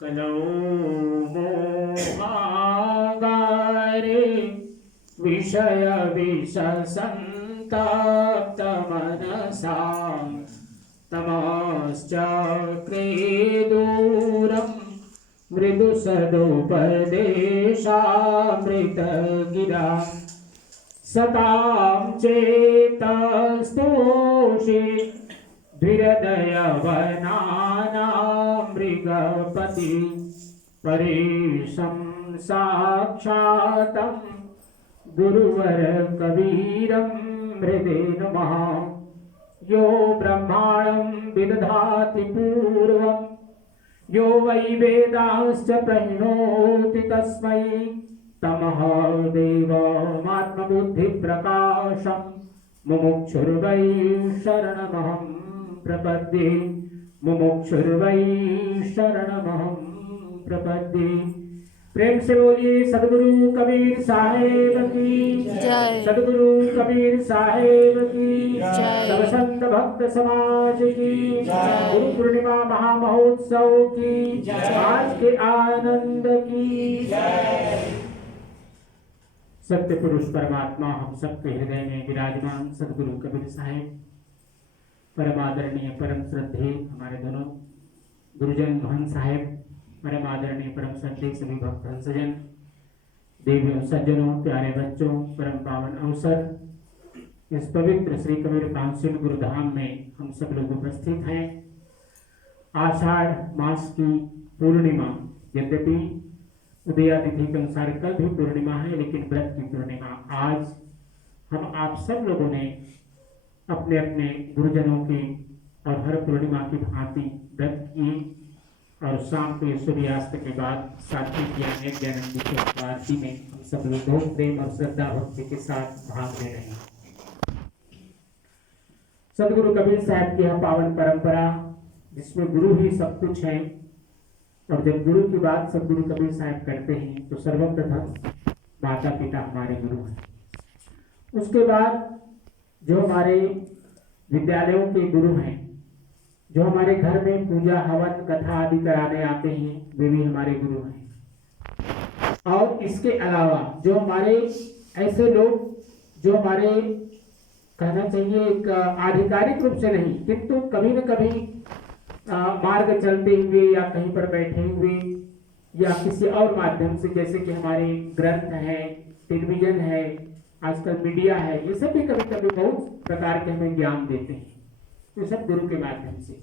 कलौ मोहागारे विषय विषसंतप्तमनसा तमश्चक्रे दूरं मृदुसदुपदेशामृतगिरा सतां चेतस्तोषे धीरदयवनानामृगपति परेशं साक्षातं गुरुवर कबीरं हृदे नमः। यो ब्रह्माणं विदधाति पूर्वं यो वै वेदांश्च प्रणोति तस्मै तमः देवमात्मबुद्धिप्रकाशं मुमुक्षुर्वै शरणमहं प्रपद्ये मुमुक्षुर्वै शरणमहं प्रपद्ये। प्रेम से बोलिए सदगुरु कबीर साहेब की जय। सदगुरु कबीर साहेब की जय। सब संत भक्त समाज की जय। गुरु पूर्णिमा महामहोत्सव की आज के आनंद की सत्य पुरुष परमात्मा हम सबके हृदय में विराजमान सदगुरु कबीर साहेब परम आदरणीय परम श्रद्धेय हमारे दोनों गुरुजन महंत साहेब परम आदरणीय परम श्रद्धेय सभी भक्त सज्जन देवियों सज्जनों प्यारे बच्चों परम पावन अवसर इस पवित्र श्री कबीर काउंसिल गुरुधाम में हम सब लोग उपस्थित हैं। आषाढ़ मास की पूर्णिमा, यद्यपि उदया तिथि के अनुसार कल भी पूर्णिमा है, लेकिन व्रत की पूर्णिमा आज हम आप सब लोगों ने अपने अपने गुरुजनों के और हर पूर्णिमा की भांति व्रत किए और शाम को सूर्यास्त के बाद साथी ज्ञानंदी की आरती में हम सब लोग बहुत प्रेम और श्रद्धा भक्ति के साथ भाग ले रहे हैं। सदगुरु कबीर साहब की यह पावन परंपरा जिसमें गुरु ही सब कुछ है, और जब गुरु की बात सदगुरु कबीर साहब करते हैं तो सर्वप्रथम माता पिता हमारे गुरु हैं। उसके बाद जो हमारे विद्यालयों के गुरु हैं, जो हमारे घर में पूजा हवन कथा आदि कराने आते हैं, वे भी हमारे गुरु हैं। और इसके अलावा जो हमारे ऐसे लोग जो हमारे कहना चाहिए एक आधिकारिक रूप से नहीं किंतु कभी न कभी मार्ग चलते हुए या कहीं पर बैठे हुए या किसी और माध्यम से, जैसे कि हमारे ग्रंथ है, टेलीविजन है, आजकल मीडिया है, ये सब भी कभी कभी बहुत प्रकार के हमें ज्ञान देते हैं, ये सब गुरु के माध्यम से।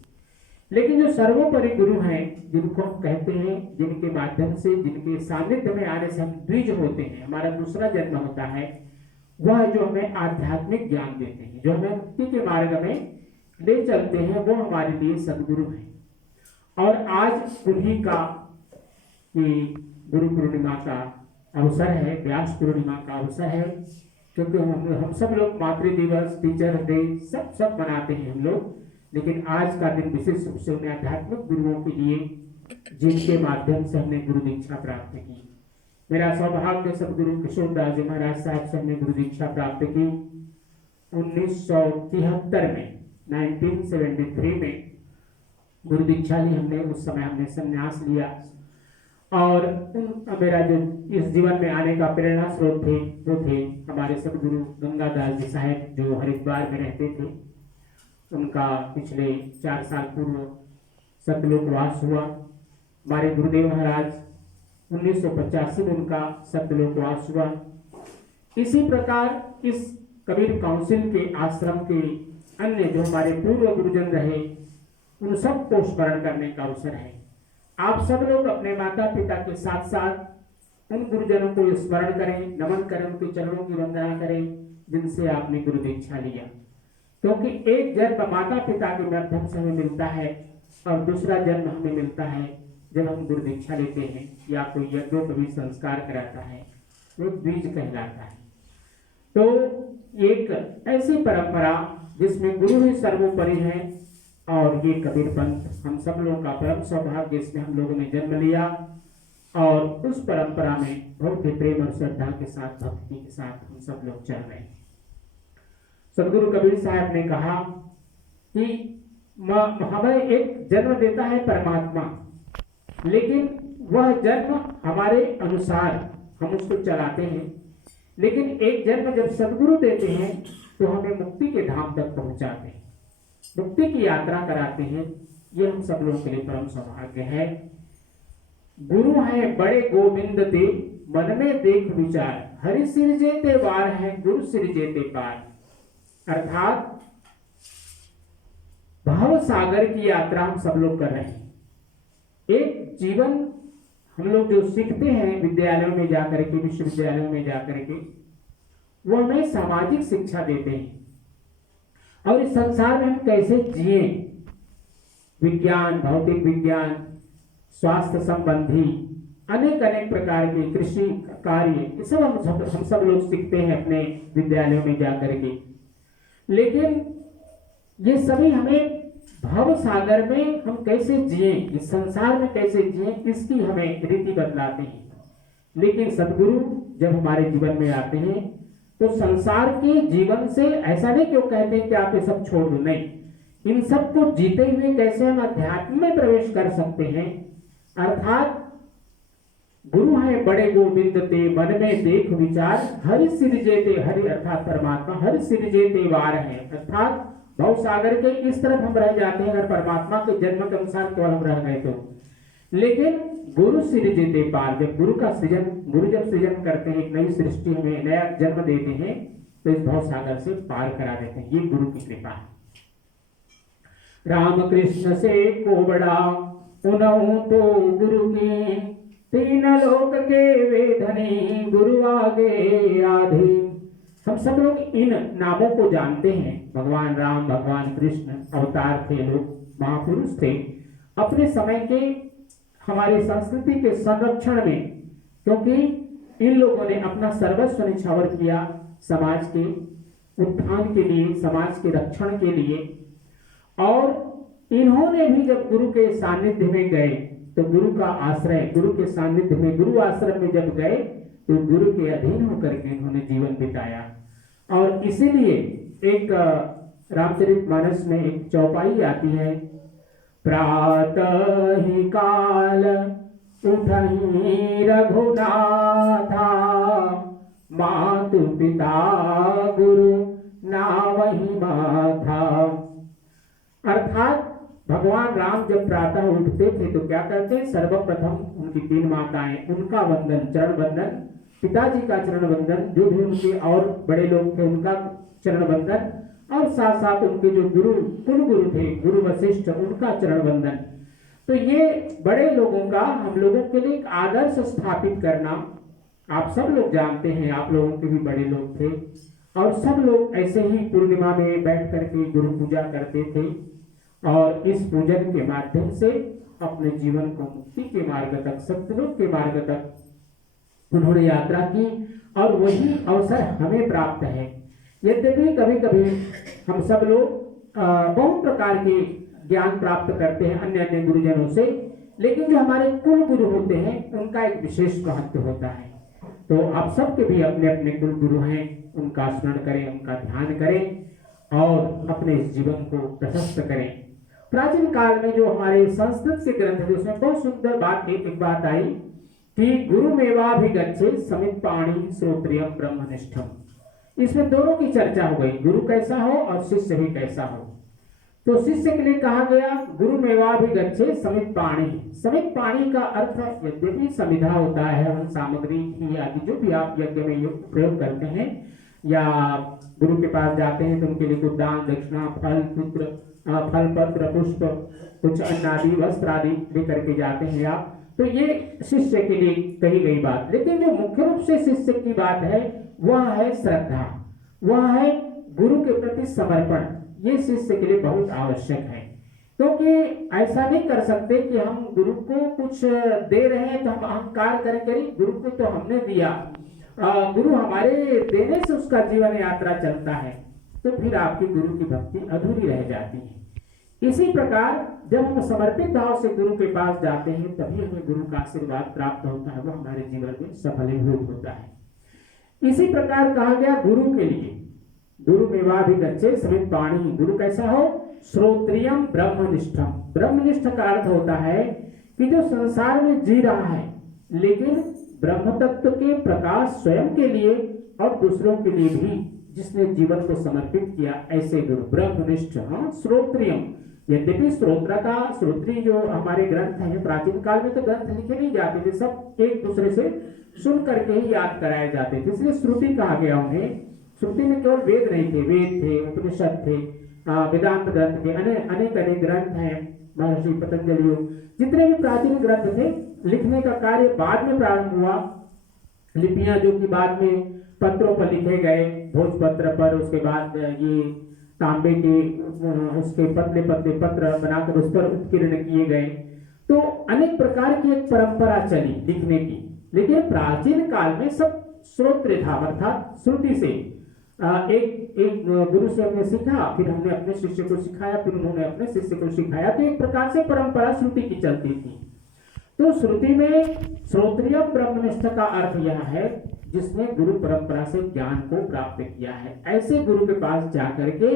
लेकिन जो सर्वोपरि गुरु हैं, जिनको हम कहते हैं, जिनके माध्यम से जिनके सानिध्य में आने से हम द्विज होते हैं, हमारा दूसरा जन्म होता है, वह जो हमें आध्यात्मिक ज्ञान देते हैं, जो हमें मुक्ति के मार्ग में ले चलते हैं, वो हमारे लिए सदगुरु हैं। और आज उन्हीं का गुरु पूर्णिमा का अवसर है, व्यास पूर्णिमा का अवसर है, क्योंकि हम सब लोग मातृ दिवस, टीचर्स डे सब मनाते हैं हम लोग, लेकिन आज का दिन विशेष रूप से उन्हें आध्यात्मिक गुरुओं के लिए जिनके माध्यम से हमने गुरु दीक्षा प्राप्त की। मेरा सौभाग्य सदगुरु किशोरदास जी महाराज साहब से हमने गुरु दीक्षा प्राप्त की 1973 में, 1973 में गुरु दीक्षा ली हमने। उस समय हमने संन्यास लिया और मेरा जो इस जीवन में आने का प्रेरणा स्रोत थे वो थे हमारे सदगुरु गंगादास जी साहब, जो हरिद्वार में रहते थे। उनका पिछले 4 साल पूर्व सत्यलोकवास हुआ। हमारे गुरुदेव महाराज 1985 में उनका सत्यलोकवास हुआ। इसी प्रकार इस कबीर काउंसिल के आश्रम के अन्य जो हमारे पूर्व गुरुजन रहे, उन सबको स्मरण करने का अवसर है। आप सब लोग अपने माता पिता के साथ साथ उन गुरुजनों को स्मरण करें, नमन करें, उनके चरणों की वंदना करें जिनसे आपने गुरु दीक्षा लिया, क्योंकि एक जन्म माता पिता के माध्यम से हमें मिलता है और दूसरा जन्म हमें मिलता है जब हम गुरु दीक्षा लेते हैं या कोई यज्ञोपवी संस्कार कराता है, वो बीज कहलाता है। तो एक ऐसी परंपरा जिसमें गुरु ही सर्वोपरि है, और ये कबीर पंथ हम सब लोगों का परम सौभाग्य, इसमें हम लोगों ने जन्म लिया और उस परंपरा में बहुत ही प्रेम और श्रद्धा के साथ, भक्ति के साथ हम सब लोग चल रहे हैं। सदगुरु कबीर साहब ने कहा कि हमें एक जन्म देता है परमात्मा, लेकिन वह जन्म हमारे अनुसार हम उसको चलाते हैं, लेकिन एक जन्म जब सदगुरु देते हैं तो हमें मुक्ति के धाम तक पहुंचाते हैं, मुक्ति की यात्रा कराते हैं। ये हम सब लोगों के लिए परम सौभाग्य है। गुरु है बड़े गोविंद ते, मन में देख विचार, हरि सिरजे ते वार है, गुरु सिरजे ते पार। अर्थात भाव सागर की यात्रा हम सब लोग कर रहे हैं। एक जीवन हम लोग जो सीखते हैं विद्यालयों में जाकर के, विश्वविद्यालयों में जाकर के, वो हमें सामाजिक शिक्षा देते हैं और इस संसार में हम कैसे जिए, विज्ञान, भौतिक विज्ञान, स्वास्थ्य संबंधी अनेक अनेक प्रकार के कृषि कार्य, ये सब हम सब लोग सीखते हैं अपने विद्यालयों में जाकर के। लेकिन ये सभी हमें भव सागर में हम कैसे जिए, इस संसार में कैसे जिए, इसकी हमें रीति बतलाते हैं। लेकिन सदगुरु जब हमारे जीवन में आते हैं तो संसार के जीवन से ऐसा नहीं क्यों कहते हैं कि आप ये सब छोड़ दो, नहीं, इन सब को जीते हुए कैसे हम अध्यात्म में प्रवेश कर सकते हैं। अर्थात गुरु है बड़े गोविंद ते, मन में देख विचार, हरि सिरजे ते, हरि अर्थात परमात्मा, हरि सिरजे ते वार है। अर्थात भव सागर के इस तरफ हम रह जाते हैं अगर परमात्मा के जन्म के अनुसार केवल हम रह गए तो। लेकिन गुरु सृजे ते पार, जब गुरु का सृजन, गुरु जब सृजन करते हैं, एक नई सृष्टि में नया जन्म देते हैं, तो इस भव सागर से पार करा देते हैं। ये गुरु की कृपा है। राम कृष्ण से को बड़ा उनहु तो गुरु की, तीन लोक के वे धनी, गुरु आगे आधे। हम सब लोग इन नामों को जानते हैं। भगवान राम, भगवान कृष्ण अवतार थे, लोग महापुरुष थे। अपने समय के हमारे संस्कृति के संरक्षण में, क्योंकि इन लोगों ने अपना सर्वस्व निछावर किया समाज के उत्थान के लिए, समाज के रक्षण के लिए। और इन्होंने भी जब गुरु के सानिध्य में गए तो गुरु का आश्रय, गुरु के सानिध्य में, गुरु आश्रम में जब गए तो गुरु के अधीन होकर के इन्होंने जीवन बिताया। और इसीलिए एक रामचरितमानस में एक चौपाई आती है, प्रातः ही काल उठहि रघुनाथा, मातु पिता गुरु नावहि माथा। अर्थात भगवान राम जब प्रातः उठते थे तो क्या करते, सर्वप्रथम उनकी तीन माताएं, उनका वंदन, चरण वंदन, पिताजी का चरण वंदन, जो भी उनके और बड़े लोग थे उनका चरण वंदन, और साथ साथ उनके जो गुरु, कुल गुरु थे, गुरु वशिष्ठ, उनका चरण वंदन। तो ये बड़े लोगों का हम लोगों के लिए एक आदर्श स्थापित करना, आप सब लोग जानते हैं, आप लोगों के भी बड़े लोग थे और सब लोग ऐसे ही पूर्णिमा में बैठ करके गुरु पूजा करते थे और इस पूजन के माध्यम से अपने जीवन को मुक्ति के मार्ग तक, सत्यलोक के मार्ग तक उन्होंने यात्रा की। और वही अवसर हमें प्राप्त है। यद्यपि कभी कभी हम सब लोग बहुत प्रकार के ज्ञान प्राप्त करते हैं अन्य अन्य गुरुजनों से, लेकिन जो हमारे कुल गुरु होते हैं उनका एक विशेष महत्व होता है। तो आप सबके भी अपने अपने कुल गुरु हैं, उनका स्मरण करें, उनका ध्यान करें और अपने इस जीवन को प्रशस्त करें। प्राचीन काल में जो हमारे संस्कृत के ग्रंथ थे उसमें बहुत सुंदर बात, एक बात आई कि गुरु मेवाभिगच्छे समित पाणी श्रोत्रियम ब्रह्मनिष्ठम। इसमें दोनों की चर्चा हो गई, गुरु कैसा हो और शिष्य भी कैसा हो। तो शिष्य के लिए कहा गया गुरु मेवाभिगच्छे समित पाणी। समित पाणी का अर्थ यद्यपि समिधा होता है, हवन सामग्री ही आदि जो भी आप यज्ञ में प्रयोग करते हैं या गुरु के पास जाते हैं तो उनके लिए कुछ दान दक्षिणा, फल पुत्र, फल पत्र, पुष्प, कुछ अन्न आदि, वस्त्र आदि लेकर के जाते हैं आप। तो ये शिष्य के लिए कही गई बात। लेकिन जो मुख्य रूप से शिष्य की बात है वह है श्रद्धा, वह है गुरु के प्रति समर्पण। ये शिष्य के लिए बहुत आवश्यक है, क्योंकि ऐसा नहीं कर सकते कि हम गुरु को कुछ दे रहे हैं तो हम अहंकार करेंगे, गुरु को तो हमने दिया, गुरु हमारे देने से उसका जीवन यात्रा चलता है, तो फिर आपकी गुरु की भक्ति अधूरी रह जाती है। इसी प्रकार जब हम समर्पित भाव से गुरु के पास जाते हैं तभी हमें गुरु का आशीर्वाद प्राप्त होता है, वो हमारे जीवन में सफलीभूत होता है। इसी प्रकार कहा गया गुरु के लिए गुरु मेवाभिगच्छे समित पाणी, गुरु कैसा हो, श्रोत्रियम ब्रह्मनिष्ठम। ब्रह्मनिष्ठ का अर्थ होता है कि जो संसार में जी रहा है लेकिन ब्रह्म तत्व के प्रकाश स्वयं के लिए और दूसरों के लिए भी जिसने जीवन को समर्पित किया, ऐसे गुरु ब्रह्मनिष्ठ। श्रोत्रियम, यद्यपि श्रोत्री जो हमारे ग्रंथ हैं, प्राचीन काल में तो ग्रंथ लिखे नहीं जाते थे, सब एक दूसरे से सुन करके ही याद कराए जाते थे, इसलिए श्रुति कहा गया उन्हें। श्रुति में केवल वेद नहीं थे, वेद थे, उपनिषद थे, वेदांत ग्रंथ थे, अनेक अनेक ग्रंथ हैं, महर्षि पतंजलि, जितने भी प्राचीन ग्रंथ थे। लिखने का कार्य बाद में प्रारंभ हुआ, लिपियां जो कि बाद में पत्रों पर लिखे गए, भोजपत्र पर, उसके बाद ये तांबे के उसके पतले पतले पत्र बनाकर उस पर उत्कीर्ण किए गए। तो अनेक प्रकार की एक परंपरा चली लिखने की, लेकिन प्राचीन काल में सब श्रोत्र था, अर्थात श्रुति से। एक गुरु से हमने सीखा, फिर हमने अपने शिष्य को सिखाया, फिर उन्होंने अपने शिष्य को सिखाया, तो एक प्रकार से परंपरा श्रुति की चलती थी। तो श्रुति में श्रोत्रिय ब्रह्मनिष्ठ का अर्थ यह है जिसने गुरु परंपरा से ज्ञान को प्राप्त किया है। ऐसे गुरु के पास जाकर के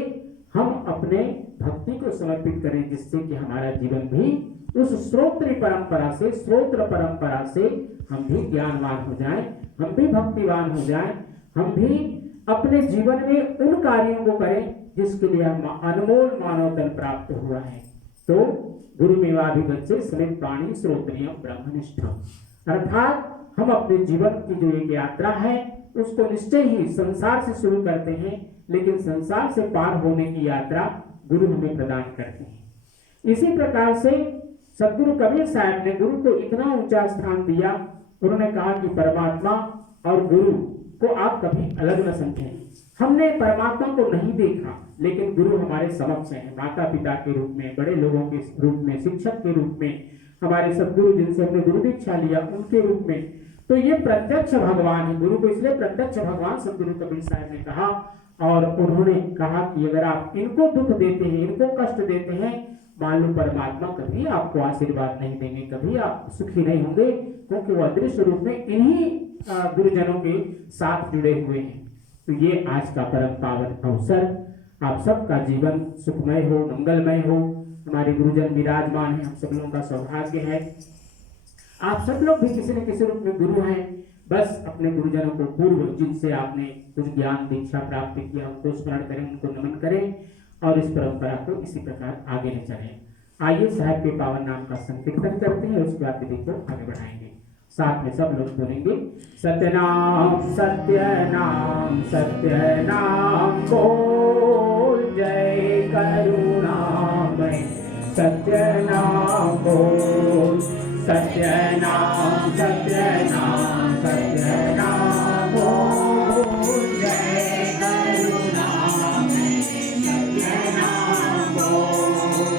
हम अपने भक्ति को समर्पित करें, जिससे कि हमारा जीवन भी उस श्रोत्र परंपरा से हम भी ज्ञानवान हो जाएं, हम भी भक्तिवान हो जाएं, हम भी अपने जीवन में उन कार्यों को करें जिसके लिए हम अनमोल मानव धन प्राप्त हुआ है। तो गुरु मेवाभिगत से समित प्राणी श्रोत्रिय ब्रह्मनिष्ठ, अर्थात हम अपने जीवन की जो एक यात्रा है उसको निश्चय ही संसार से शुरू करते हैं, लेकिन संसार से पार होने की यात्रा गुरु हमें प्रदान करते हैं। इसी प्रकार से सदगुरु कबीर साहब ने गुरु को इतना ऊंचा स्थान दिया, उन्होंने कहा कि परमात्मा और गुरु को आप कभी अलग न समझें। हमने परमात्मा को नहीं देखा, लेकिन गुरु हमारे समक्ष है, माता पिता के रूप में, बड़े लोगों के रूप में, शिक्षक के रूप में, हमारे सदगुरु जिनसे हमने गुरु दीक्षा लिया उनके रूप में। तो ये प्रत्यक्ष भगवान है, गुरु को इसलिए प्रत्यक्ष भगवान सदगुरु कबीर साहब ने कहा। और उन्होंने कहा कि अगर आप इनको दुख देते हैं, इनको कष्ट देते हैं, मान लो परमात्मा कभी आपको आशीर्वाद नहीं देंगे, कभी आप सुखी नहीं होंगे, क्योंकि वो अदृश्य रूप में इन्हीं गुरुजनों के साथ जुड़े हुए हैं। तो ये आज का परम पावन अवसर, आप सबका जीवन सुखमय हो, मंगलमय हो। हमारे गुरुजन विराजमान हैं, हम सब लोगों का सौभाग्य है। आप सब लोग भी किसी न किसी रूप में गुरु हैं, बस अपने गुरुजनों को पूर्व जिनसे आपने कुछ ज्ञान दीक्षा प्राप्त किया उनको स्मरण करें, उनको नमन करें और इस परंपरा को इसी प्रकार आगे ले चलें। आइए साहब के पावन नाम का संकीर्तन करते हैं, उसके बाद विधि को आगे बढ़ाएंगे। साथ में सब लोग बोलेंगे सत्यनाम सत्यनाम सत्यनाम बोल, जय करुणामय सत्यनाम बोल, सत्यनाम सत्यनाम सत्यनाम बोल, जय करुणामय सत्यनाम बोल,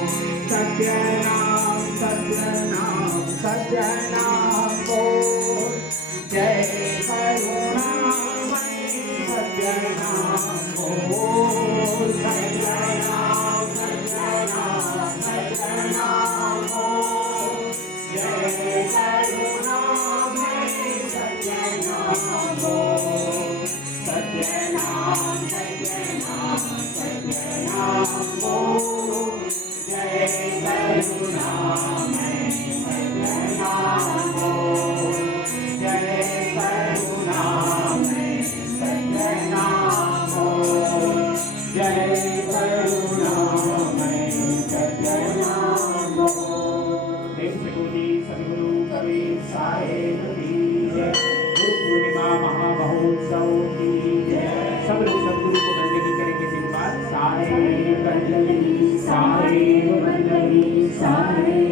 सत्यनाम सत्यनाम सत्यनाम बोल, जय करुणामय सत्यनाम बोल, सत्यनाम सत्यनाम सत्यनाम बोल, जय करुणामय सत्यनाम बोल, सत्यनाम सत्यनाम सत्यनाम बोल, जय करुणामय सत्यनाम बोल, जय करुणामय सत्यनाम बोल, जय करुणामय सत्यनाम बोल। सद्गुरु कबीर साहेब की जय, गुरु पूर्णिमा महामहोत्सव की जय। सब लोग सद्गुरु को वंदनी करेंगे। दिन बाद साहेब वंदनी, साहेब वंदनी, साहेब